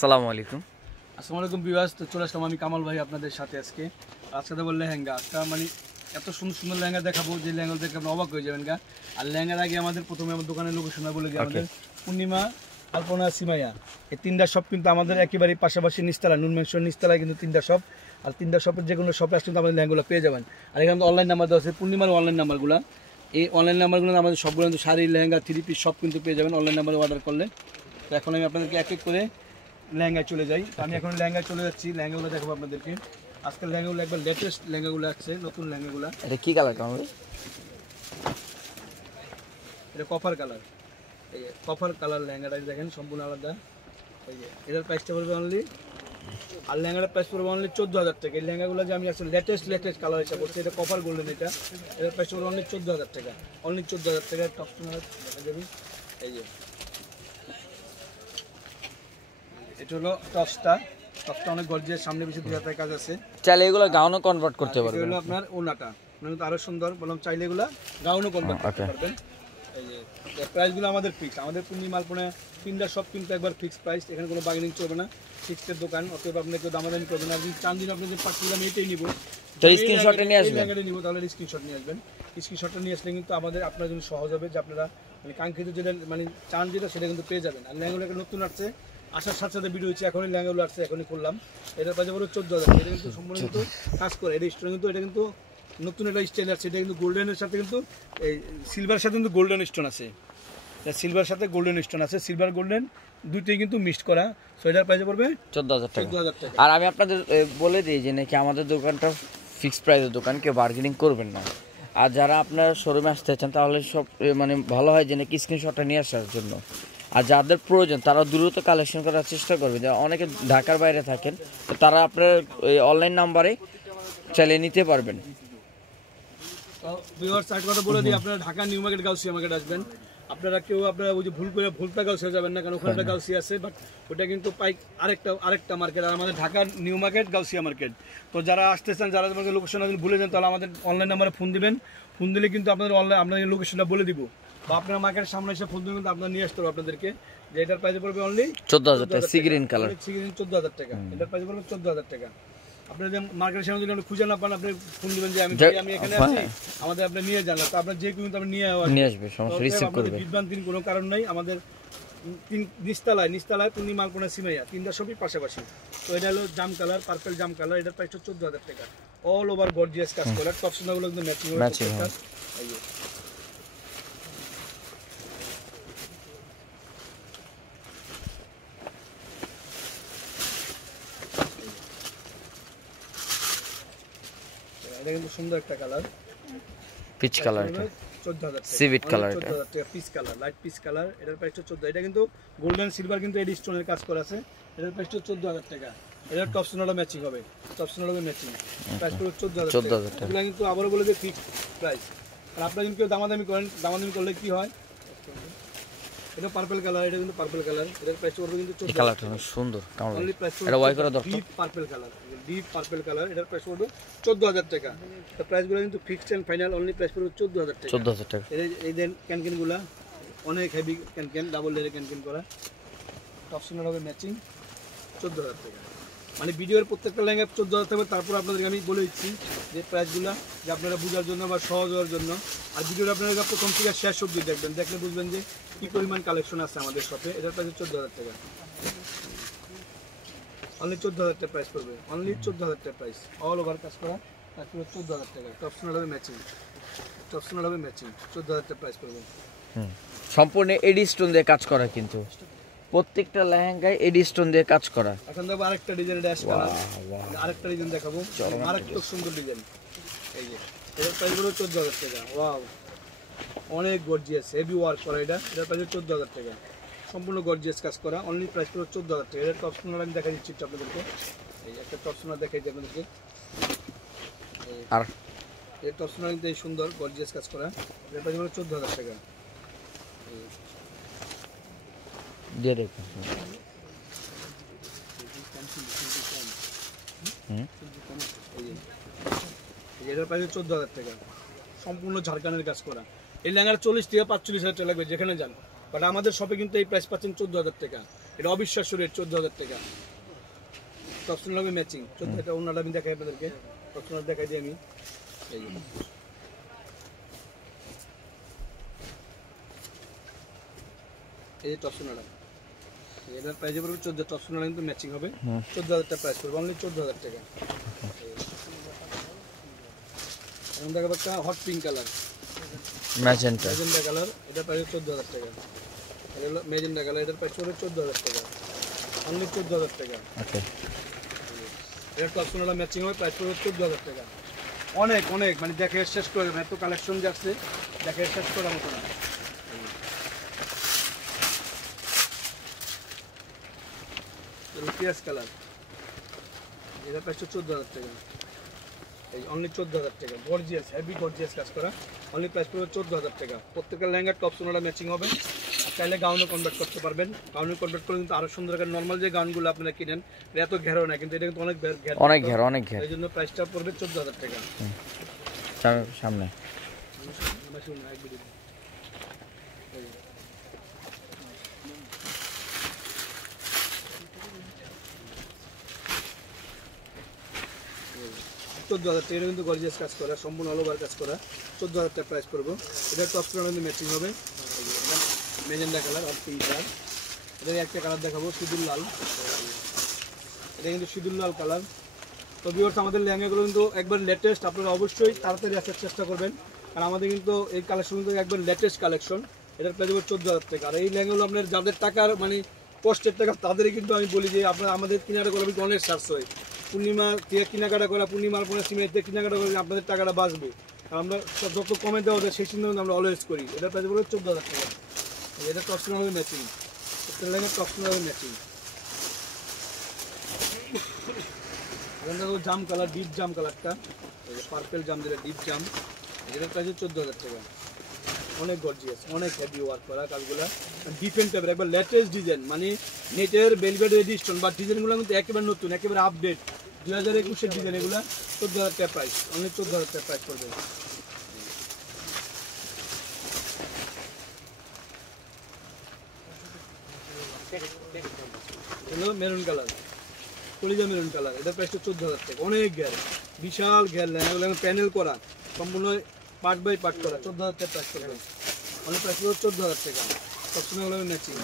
আসসালামু আলাইকুম। আসসালামু আলাইকুম ভিউয়ার্স, তো চলে আসলাম আমি কামাল ভাই আপনাদের সাথে আজকে দেবো লেহেঙ্গা। আজকে মানে এত সুন্দর সুন্দর লেহেঙ্গা দেখাবো যে লেহেঙ্গা দেখে আপনি অবাক হয়ে যাবেন গা। আর লেহেঙ্গার আগে আমাদের প্রথমে আমার দোকানের লোকেশন বলে যে আমাদের পূর্ণিমা, আলপনা, সিমাইয়া এই তিনটা শপ কিন্তু আমাদের একেবারেই পাশাপাশি নিস্তালা, নুন মেনশন নিস্তালায় কিন্তু তিনটা শপ। আর তিনটা শপের যে কোনো শপে আসলে আমাদের লেহেঙ্গাগুলো পেয়ে যাবেন। আর এখানে অনলাইন নাম্বার দেওয়া আছে, পূর্ণিমার অনলাইন নাম্বারগুলো। এই অনলাইন নাম্বারগুলো আমাদের সবগুলো কিন্তু শাড়ি, লেহেঙ্গা, থ্রি পিস সব কিন্তু পেয়ে যাবেন অনলাইন নাম্বারে অর্ডার করলে। তো এখন আমি আপনাদেরকে এক এক করে লেহেঙ্গায় চলে যাই। আমি এখন লেহেঙ্গায় চলে যাচ্ছি, লেহেঙ্গাগুলো দেখাবো আপনাদেরকে। আজকাল লেহেঙ্গাগুলো একবার লেটেস্ট লেহেঙ্গাগুলো আসছে, নতুন লেহেঙ্গাগুলো। এটা কি কালার কামাল? এটা কপার কালার, এই কপার কালার লেহেঙ্গাটা দেখেন সম্পূর্ণ আলাদা। এই যে এটার প্রাইসটা পড়বে অনলি, আর লেহেঙ্গাটার প্রাইস পড়বে অনলি 14,000 টাকা। এই লেহেঙ্গাগুলো যে আমি আসলে লেটেস্ট কালার হিসাবে বলছি, এটা কপার গোল্ডেন। এটার প্রাইস পড়বে অনলি 14,000 টাকা, অনলি 14,000 টাকা। টপ দেখা যাবে, এই যে এটা হলো টপসটা অনেক গর্জিয়াস, সামনে পিছনে 2 হাতের কাজ আছে। চাইলে এগুলো গাউনও কনভার্ট করতে পারবেন। এটা হলো আপনার ওনাটা, মানে আরো সুন্দর বললাম, চাইলে এগুলা গাউনও কনভার্ট করতে পারবেন। এই যে প্রাইসগুলো আমাদের ফিক্স, আমাদের পূর্ণিমা, আলপনা তিনটা সব কিন্তু একবার ফিক্স প্রাইস, এখানে কোনো বার্গেনিং চলবে না। ফিক্সের দোকান, অতএব আপনি কেউ দামাদামি করবেন না। আপনি চান দিন আপনাদের পার্সেল আমি এটাই নিব, তো স্ক্রিনশটটা নিয়ে আসবেন, নিব, তাহলে স্ক্রিনশট নিয়ে আসবেন। স্ক্রিনশটটা নিয়ে আসলে কিন্তু আমাদের আপনার জন্য সহজ হবে, যে আপনারা মানে কাঙ্ক্ষিত যেটা মানে চান যেটা সেটা কিন্তু পেয়ে যাবেন। আর লেহেঙ্গাগুলো একটা নতুন আসছে, আসার সাথে সাথে ভিডিও হচ্ছে, এখনই লেহেঙ্গাগুলো আসছে, এখনই করলাম। এটার প্রাইস বলো 14,000। এটা কিন্তু সম্পূর্ণ কিন্তু কাজ করে, এটা স্টোন কিন্তু, এটা কিন্তু নতুন একটা স্টাইল আছে। এটা কিন্তু গোল্ডেনের সাথে কিন্তু এই সিলভারের সাথে কিন্তু গোল্ডেন স্টোন আছে, সিলভার সাথে গোল্ডেন স্টোন আছে, সিলভার গোল্ডেন দুইটাই কিন্তু মিক্সড করা। সো এটার প্রাইস পড়বে 14,000 টাকা। 14,000 টাকা। আর আমি আপনাদের বলে দিই যে নাকি আমাদের দোকানটা ফিক্সড প্রাইসের দোকান, কেউ বার্গেনিং করবেন না। আর যারা আপনার শোরুমে আসতে চান তাহলে সব মানে ভালো হয় যে নাকি স্ক্রিনশটটা নিয়ে আসার জন্য। আর যাদের প্রয়োজন তারা দ্রুত কালেকশন করার চেষ্টা করবে, যে অনেকে ঢাকার বাইরে থাকেন, তো তারা আপনার অনলাইন নাম্বারে চালিয়ে নিতে পারবেন। তো ভিউয়ার্স সাইড কথা বলে দিই, আপনারা Dhaka new market Gausia market আসবেন। আপনারা কেউ আপনারা ওই যে ভুল করে ভুলটা গাউসিয়া যাবেন না, কারণ ওখানে একটা গাউসিয়া আছে, বাট ওটা কিন্তু পাইক আরেকটা মার্কেট। আর আমাদের Dhaka new market Gausia market. তো যারা আসতে চান, যারা আমাদের লোকেশন ভুলে যান, তাহলে আমাদের অনলাইন নাম্বারে ফোন দিবেন। ফোন দিলে কিন্তু আপনাদের অনলাইন আপনাদের লোকেশনটা বলে দিব, বা আপনার মার্কেটের সামনে এসে ফোন দিবেন, কিন্তু আপনারা নিয়ে আসতে হবে আপনাদেরকে। যে এটার প্রাইস পড়বে অনলি 14,000 টাকা, সি গ্রিন কালার, 14,000 টাকা। এটার প্রাইস পড়বে 14,000 টাকা। আপনার যে মার্কেটের সামনে যদি আপনি খুঁজে না পান, আপনি ফোন দিবেন যে আমি এখানে আছি, আমাদের আপনি নিয়ে যান। তো আপনার যে কিন্তু আপনি নিয়ে আসবে, সমস্যা রিসিভ করবে। বিভ্রান্তির কোনো কারণ নাই। আমাদের নিস্তালায় পূর্ণিমা, আলপনা, সিমাইয়া তিনটা সবই পাশাপাশি। তো এটা হলো জাম কালার, পার্পল জাম কালার। এটার প্রাইস 14,000 টাকা, অল ওভার গর্জিয়াস কাজ করা। টপ সোনাগুলো কিন্তু ম্যাচিং কাজ। এই যে এটা কিন্তু সুন্দর একটা কালার, পিচ কালার, এটা 14,000 টাকা, সিভিট কালার, এটা 14,000 টাকা peach colour, light peach colour. এটার প্রাইস 14। এটা কিন্তু গোল্ডেন সিলভার কিন্তু এডি স্টোনের কাজ করা আছে। এটার প্রাইস 14,000 টাকা। এটার টপ সোনাটা ম্যাচিং হবে, টপ সোনাটা ম্যাচিং। প্রাইস পুরো 14,000 টাকা। এগুলো কিন্তু আবারও বলে যে ফিক্সড প্রাইস। আর আপনারা যদি কেউ দামাদামি করেন, দামাদামি করলে কি হয়, এটা পার্পল কালার, এটা কিন্তু পার্পল কালার। এটার প্রাইস পড়বে কিন্তু 14,000 টাকা। কালারটা অনেক সুন্দর, অনলি প্রাইস এটা ওয়াই করা দরকার। Deep purple colour, deep purple colour. এটার প্রাইস পড়বে 14,000 টাকা। তো প্রাইসগুলো কিন্তু fixed and final, only price পড়বে 14,000 টাকা। 14,000 টাকা। এই দেন ক্যানকেনগুলা অনেক হেভি ক্যানকেন, ডাবল লেয়ারের ক্যানকেন করা। টপ সোনার হবে ম্যাচিং, 14,000 টাকা। মানে ভিডিওর প্রত্যেকটা লেহেঙ্গা 14,000 টাকা। তারপর আপনাদেরকে আমি বলে দিচ্ছি যে প্রাইসগুলো, যে আপনারা বোঝার জন্য বা সহজ হওয়ার জন্য। আর ভিডিওটা আপনারা প্রথম থেকে শেষ অবধি দেখবেন, দেখলে বুঝবেন যে কী পরিমাণ কালেকশন আছে আমাদের শপে। এটার প্রাইস 14,000 টাকা, অনলি 14,000 টাকা প্রাইস পড়বে, অনলি 14,000 টাকা প্রাইস, অল ওভার কাজ করা। তারপরে 14,000 টাকা। টপ সোনার হবে ম্যাচিং, টপ সোনার হবে ম্যাচিং, 14,000 টাকা প্রাইস পড়বে। সম্পূর্ণ এডি স্টোন দিয়ে কাজ করা, কিন্তু প্রত্যেকটা লেহেঙ্গায় এডি স্টোন দিয়ে কাজ করা। এখন দেখো আরেকটা ডিজাইন, ড্যাশ কালার, আরেকটা ডিজাইন দেখাবো, আরেকটা সুন্দর ডিজাইন। এই যে এটার প্রাইস হলো 14,000 টাকা। ওয়াও, অনেক গর্জিয়াস হেভি ওয়ার্ক করা। এটার প্রাইস 14,000 টাকা, সম্পূর্ণ গর্জিয়াস কাজ করা। অনলি প্রাইস হলো 14,000 টাকা। এটার টপ সোনার আমি দেখা দিচ্ছি আপনাদেরকে। এই একটা টপ সোনার দেখাই দিই আপনাদেরকে। আর এই টপ সোনার কিন্তু এই সুন্দর গর্জিয়াস কাজ করা। এটার প্রাইস হলো 14,000 টাকা। দিয়ে দেখুন, এটার প্রাইস 14,000 টাকা, সম্পূর্ণ ঝাড়খানের কাজ করা। এই লেহেঙ্গার 40 থেকে 45 হাজার টাকা লাগবে যেখানে যান, বাট আমাদের শপে কিন্তু এই প্রাইস পাচ্ছেন 14,000 টাকা। এটা অবিশ্বাস্য রেট 14,000 টাকা। টপসোনার হবে ম্যাচিং 14, এটা অন্যটা আমি দেখাই আপনাদেরকে, টপসোনার দেখাই দিই আমি। এই যে টপসোনাটা, এটার প্রাইস পড়বে 14, টপসোনাটা কিন্তু ম্যাচিং হবে 14,000 টাকা প্রাইস পড়বে, অনলি 14,000 টাকা। এখন দেখাবো একটা hot pink colour, magenta colour, এটার প্রাইস 14,000 টাকা। এটা হলো ম্যাজেন্টা কালার, এটার প্রাইস পড়বে 14,000 টাকা, অনলি 14,000 টাকা। ওকে, এটা টপসোনাটা ম্যাচিং হবে, প্রাইস পড়বে 14,000 টাকা। অনেক অনেক মানে দেখে শেষ করে দেবেন, এত কালেকশন যাচ্ছে দেখে শেষ করার মতো না। পিয়াজ কালার, এটা প্রাইস 14,000 টাকা, এই অনলি 14,000 টাকা। গর্জিয়াস, হেভি গর্জিয়াস কাজ করা, অনলি প্রাইস পড়বে 14,000 টাকা। প্রত্যেকটা লেহেঙ্গার টপসোনাটা ম্যাচিং হবে, আর চাইলে গাউনে কনভার্ট করতে পারবেন। গাউনে কনভার্ট করলে কিন্তু আরো সুন্দর। নর্মাল যে গাউনগুলো আপনারা কিনেন এটা এত ঘেরো না, কিন্তু এটা কিন্তু অনেক ঘের, এই জন্য প্রাইসটা পড়বে 14,000 টাকা। সামনে এটা কিন্তু গর্জিয়াস কাজ করা, সম্পূর্ণ অল ওভার কাজ করা, 14,000 টাকা প্রাইস পড়বো। এটা টপসোনার মধ্যে ম্যাচিং হবে, মেজেন্ডা কালার আর পিঙ্ক কালার। এটা একটা কালার দেখাবো সিঁদুর লাল, এটা কিন্তু সিঁদুর লাল কালার। তো ভিউয়ার্স, আমাদের লেহেঙ্গাগুলো কিন্তু একবার লেটেস্ট, আপনারা অবশ্যই তাড়াতাড়ি আসার চেষ্টা করবেন, কারণ আমাদের কিন্তু এই কালেকশন কিন্তু একবার লেটেস্ট কালেকশন। এটার প্রাইস 14,000 টাকা। আর এই লেহেঙ্গাগুলো আপনার যাদের টাকার মানে কষ্টের টাকা, তাদেরই কিন্তু আমি বলি যে আপনারা আমাদের কেনাকাটা করলে অনেক সাশ্রয়। পূর্ণিমা থেকে কেনাকাটা করা, পূর্ণিমার পরে সিমেন্ট থেকে কেনাকাটা করলে আপনাদের টাকাটা বাঁচবে। আর আমরা যত কমে দেওয়া যায় সেই সিদ্ধান্ত আমরা অলওয়েজ করি। এটার প্রাইস পড়বে 14,000 টাকা। এটা টপসোনার হবে ম্যাচিং, টপসোনার হবে ম্যাচিং। এখান থেকে জাম কালার, ডিপ জাম কালারটা, পার্পেল জাম, যেটা ডিপ জাম, এটার প্রাইস 14,000 টাকা। অনেক গর্জিয়াস, অনেক হেভি ওয়ার্ক করা কাজগুলো, ডিফারেন্ট টাইপের, একবার লেটেস্ট ডিজাইন, মানে নেটের বেলভেট এডিশন বা ডিজাইনগুলো কিন্তু একেবারে নতুন, একেবারে আপডেট 2021-এর ডিজাইন। এগুলো 14,000 টাকা প্রাইস, অনেক 14,000 টাকা প্রাইস পড়বে। হলো মেরুন কালার, কলিজা মেরুন কালার, এটার প্রাইস 14,000 টাকা। অনেক ঘের, বিশাল ঘের, প্যানেল করা, সম্পূর্ণ পার্ট বাই পার্ট করা, 14,000 টাকা প্রাইস করবেন। অনেক প্রাইস হলো 14,000 টাকা। সবসময় হলো ম্যাচিং।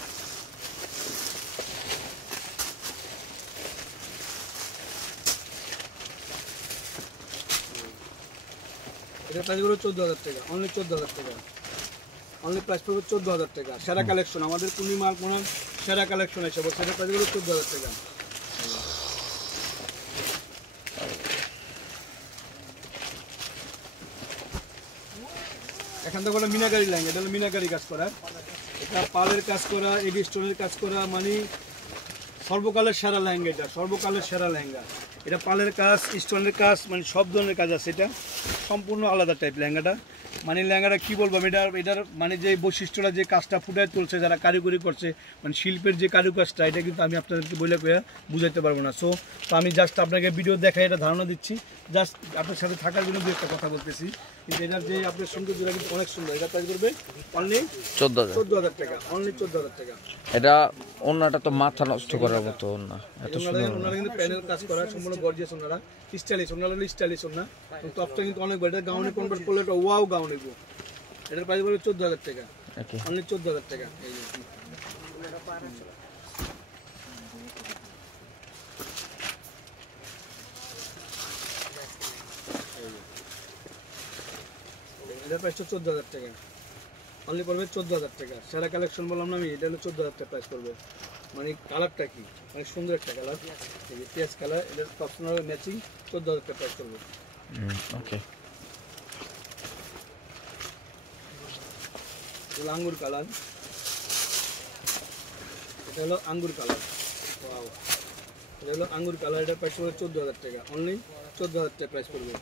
এটার প্রাইস হলো 14,000 টাকা, অনলি 14,000 টাকা। অনলি প্রাইস পড়বে 14,000 টাকা। সেরা কালেকশন, আমাদের পূর্ণিমার কোনো সেরা কালেকশন এসে বলছে, এটার প্রাইস হলো 14,000 টাকা। এখান থেকে একটা মিনাকারি লেহেঙ্গা, এটা হলো মিনাকারি কাজ করা, এটা পালের কাজ করা, এডি স্টোনের কাজ করা, মানে সর্বকালের সেরা লেহেঙ্গা। এটা সর্বকালের সেরা লেহেঙ্গা, এটা পালের কাজ, স্টোনের কাজ, মানে সব ধরনের কাজ আছে। এটা সম্পূর্ণ আলাদা টাইপ লেহেঙ্গাটা, মানে লেহেঙ্গাটা কী বলবো, এটার মানে যে বৈশিষ্ট্যটা, যে কাজটা ফুটায় তুলছে যারা কারিগরি করছে, মানে শিল্পের যে কারুকাজটা, এটা কিন্তু আমি আপনাদেরকে বলে বুঝাইতে পারবো না। তো আমি জাস্ট আপনাকে ভিডিও দেখাই এটা ধারণা দিচ্ছি, জাস্ট আপনার সাথে থাকার জন্য দু একটা কথা বলতেছি। কিন্তু এটার যে আপনার সৌন্দর্যটা কিন্তু অনেক সুন্দর। এটা প্রাইস করবে অনলি 14,000 টাকা, অনলি 14,000 টাকা। এটা ওনাটা তো মাথা নষ্ট করার মতো ওনা, এত সুন্দর। ওনারা কিন্তু প্যানেল কাজ করা, সম্পূর্ণ গর্জিয়াস, ওনারা স্টাইলিশ, ওনারা স্টাইলিশ ওনা। টপটা কিন্তু অনেক বড়, এটা গাউনে কনভার্ট করলে এটা ওয়াও গাউন নেব। এটার প্রাইস পড়বে 14,000 টাকা, অনলি 14,000 টাকা। এই যে এটার প্রাইস 14,000 টাকা, অনলি পড়বে 14,000 টাকা। সেরা কালেকশন বললাম না আমি, এটা হলো 14,000 টাকা প্রাইস পড়বে। মানে কালারটা কি, মানে সুন্দর একটা কালার, এই যে পেঁয়াজ কালার, এটার টপসোনার ম্যাচিং, 14,000 টাকা প্রাইস পড়বে। ওকে, আঙ্গুর কালার, এটা হলো আঙ্গুর কালার, ওয়াও, এটা হলো আঙ্গুর কালার। এটার প্রাইস পড়বে 14,000 টাকা, অনলি 14,000 টাকা প্রাইস পড়বে।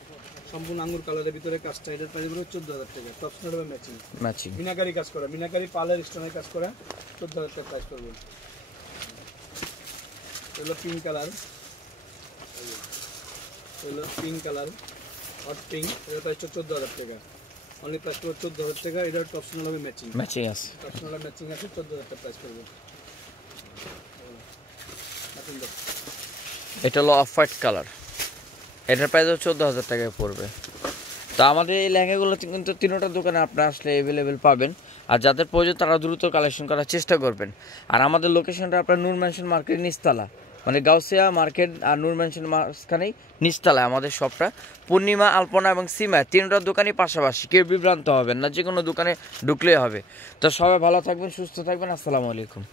সম্পূর্ণ আঙ্গুর কালারের ভিতরে কাজটা, এটার প্রাইস পড়বে 14,000 টাকা। টপসোনার হবে ম্যাচিং, মিনাকারি কাজ করা, মিনাকারি পালের স্টোনের কাজ করা, 14,000 টাকা প্রাইস পড়বে। হলো পিঙ্ক কালার, হলো পিঙ্ক কালার, হট পিঙ্ক, এটার প্রাইস 14,000 টাকা, অনলি প্রাইস পড়বে 14,000 টাকা। এটার টপসোনার হবে ম্যাচিং আছে, টপসোনার ম্যাচিং আছে, 14,000 টাকা প্রাইস পড়বে। সুন্দর। এটা হলো অফ হোয়াইট কালার, এটার প্রাইস 14,000 টাকায় পড়বে। তো আমাদের এই লেহেঙ্গাগুলো কিন্তু তিনোটা দোকানে আপনারা আসলে অ্যাভেলেবেল পাবেন। আর যাদের প্রয়োজন তারা দ্রুত কালেকশন করার চেষ্টা করবেন। আর আমাদের লোকেশনটা আপনার নূর ম্যানশন মার্কেট নিচতলা, মানে গাউসিয়া মার্কেট আর নূর ম্যানশন মাঝখানেই নিচতলায় আমাদের শপটা। পূর্ণিমা, আলপনা এবং সিমা তিনটা দোকানই পাশাপাশি, কেউ বিভ্রান্ত হবেন না, যে কোনো দোকানে ঢুকলেই হবে। তো সবাই ভালো থাকবেন, সুস্থ থাকবেন, আসসালামু আলাইকুম।